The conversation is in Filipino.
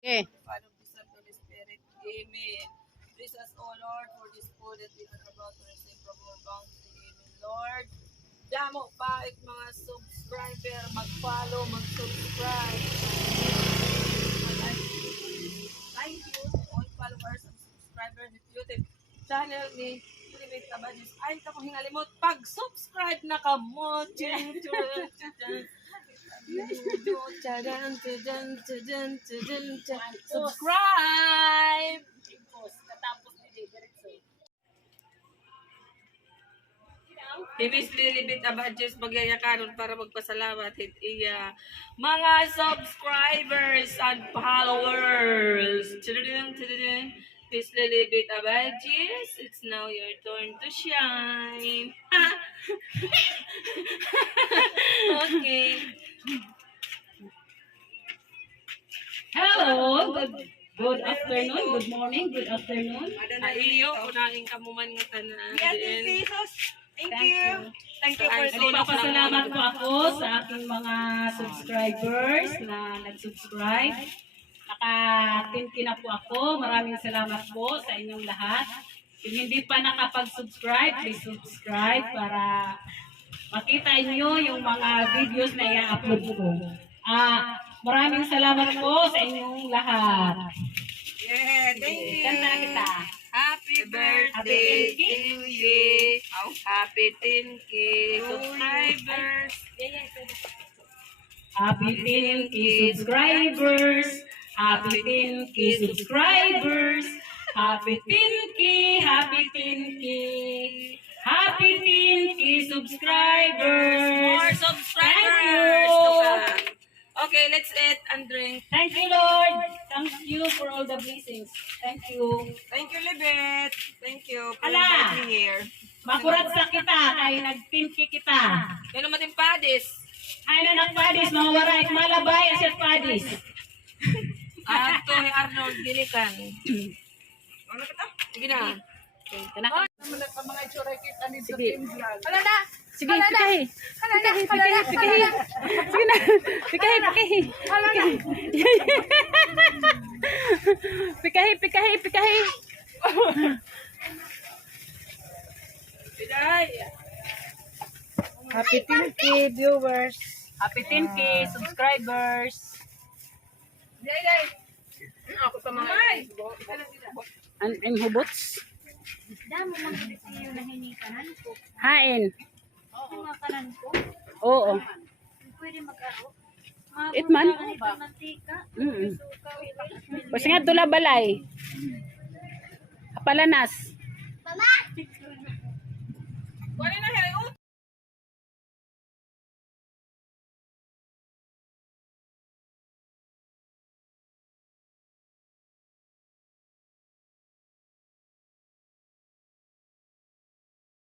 Okay. Father, of the Son, and the Spirit. Amen. Bless us, O Lord, for this food that we are about to receive from your bounty. Amen, Lord. Damo pa at mga subscriber, mag-follow, mag-subscribe. Thank you to all followers and subscribers ng YouTube channel ni Pilipit Kabadis. Ay, kapag hinalimot, pag-subscribe na ka mo. Subscribe! Ibis lilibit abadjes magyayakaron para magpasalamat iya mga subscribers and followers. Ibis lilibit abadjes, it's now your turn to shine. Okay. Hello, good afternoon, good morning, good afternoon. Iyo, unahin ka mo man nga tanan. Thank you. Thank you for So, papasalamat po ako sa aking mga subscribers na nag-subscribe. Naka-10K na po ako. Maraming salamat po sa inyong lahat. Kung hindi pa nakapag-subscribe, please subscribe para makita inyo yung mga videos na i-upload ko. Maraming salamat po sa inyong lahat. Yeah, thank you. Kanta kita. Happy birthday to you. Happy 10K subscribers. Happy 10K subscribers. Happy 10K subscribers. Happy 10K, happy 10K. Happy 10K subscribers. More subscribers to come. Okay, let's eat and drink. Thank you, Lord. Thank you for all the blessings. Thank you. Thank you, Libet. Thank you for Ala! inviting me here. Makurat sa kita, kay nag-10K kita. Yan naman yung padis. Ay na nagpadis, mga waray, malabay, asyat padis. Ito ni Arnold Gilikan. Ano kita? Sige na. Sige. Hala na! Sige, pikahi. Pikahi, pikahi, pikahi. Sige na. Pikahi, pikahi. Pikahi, pikahi, pikahi. Happy 10K viewers. Happy 10K subscribers. Ako pa mga Ang hubots. Damo mang siyo na hinikanan ko. Hain. Mga kanan ko. Oo. Pwede mag-aro. Itman. Mantika. Basta nga tula balay. Apalanas. Wala na,